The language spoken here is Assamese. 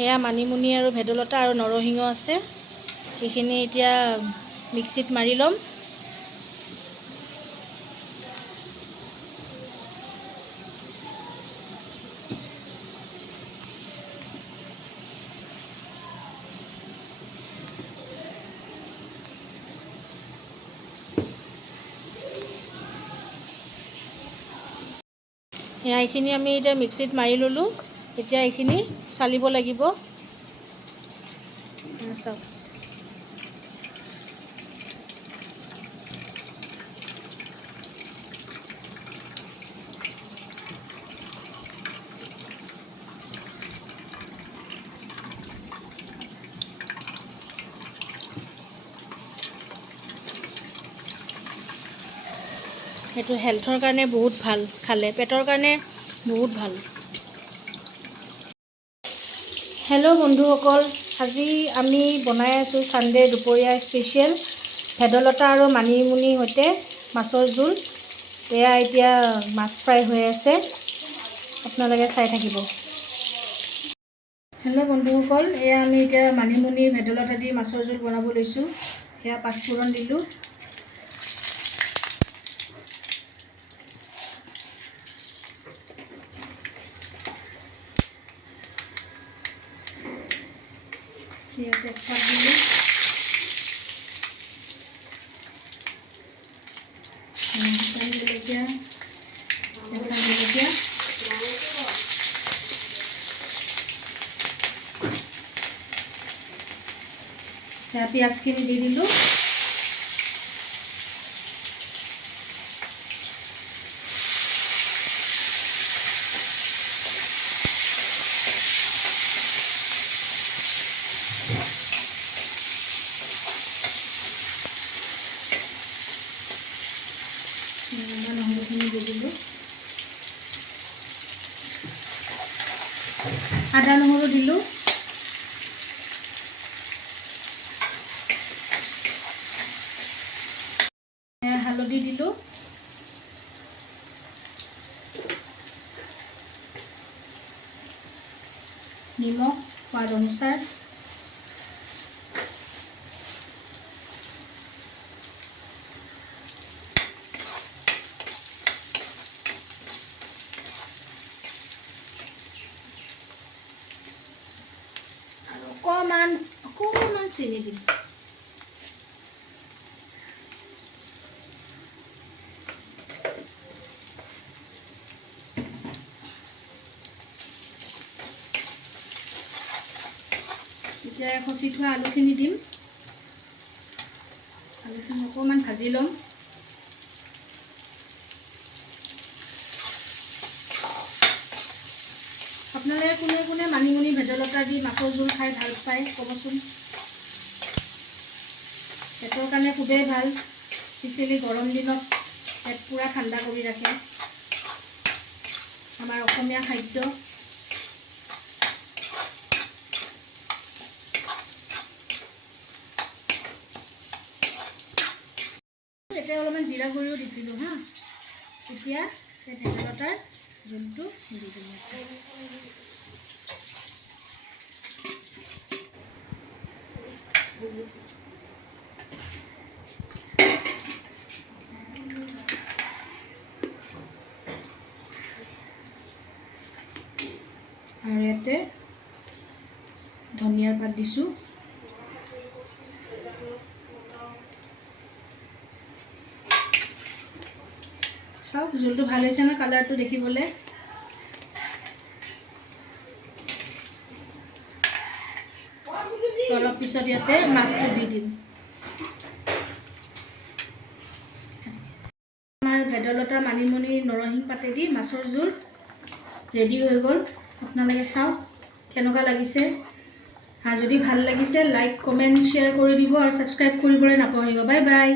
এয়া মানিমুনি আৰু ভেদাইলতা আৰু নৰসিংহ আছে, সেইখিনি এতিয়া মিক্সিত মাৰি ল'ম। এইখিনি আমি এতিয়া মিক্সিত মাৰি ল'লোঁ। এতিয়া এইখিনি চালিব লাগিব। চাওক, সেইটো হেল্থৰ কাৰণে বহুত ভাল, খালে পেটৰ কাৰণে বহুত ভাল। হেল্ল' বন্ধুসকল, আজি আমি বনাই আছোঁ ছানডে দুপৰীয়া স্পেচিয়েল ভেদাইলতা আৰু মানিমুনিৰ সৈতে মাছৰ জোল। এয়া এতিয়া মাছ ফ্ৰাই হৈ আছে, আপোনালোকে চাই থাকিব। হেল্ল' বন্ধুসকল, এয়া আমি এতিয়া মানিমুনি ভেদাইলতা দি মাছৰ জোল বনাব লৈছোঁ। এয়া পাঁচফোৰণ দিলোঁ, এয়া তেজপাত দিলোঁ, শুকান জলকীয়া, কেঁচা জলকীয়া, এয়া পিঁয়াজখিনি দি দিলোঁ। নহৰুখিনি দি দিলোঁ, আদা নহৰু দিলোঁ, হালধি দিলোঁ, নিমখ সোৱাদ অনুসাৰ, আৰু অকণমান চেনি দিম। এতিয়া খচি থোৱা আলুখিনি দিম, আলুখিনি অকণমান ভাজি ল'ম। আপোনালোকে কোনে কোনে মানিমুনি ভেদাইলতা দি মাছৰ জোল খাই ভাল পায় ক'বচোন। পেটৰ কাৰণে খুবেই ভাল, স্পেচিয়েলি গৰম দিনত পেট পূৰা ঠাণ্ডা কৰি ৰাখে। আমাৰ অসমীয়া খাদ্য। এতিয়া অলপমান জিৰা গুড়িও দিছিলোঁ হা। এতিয়া এই ভেদাইলতাৰ জোলটো দি দিলোঁ। আৰু ইয়াতে ধনিয়াৰ পাত দিছোঁ। চাওক জোলটো ভাল হৈছে ন, কালাৰটো দেখিবলৈ। অলপ পিছত ইয়াতে মাছটো দি দিম। আমাৰ ভেদাইলতা মানিমুনি নৰসিংহ পাতেদি মাছৰ জোল ৰেডি হৈ গ'ল। আপোনালোকে চাওক কেনেকুৱা লাগিছে। যদি ভাল লাগিছে লাইক কমেণ্ট শ্বেয়াৰ কৰি দিব আৰু ছাবস্ক্ৰাইব কৰিবলৈ নাপাহৰিব। Bye bye.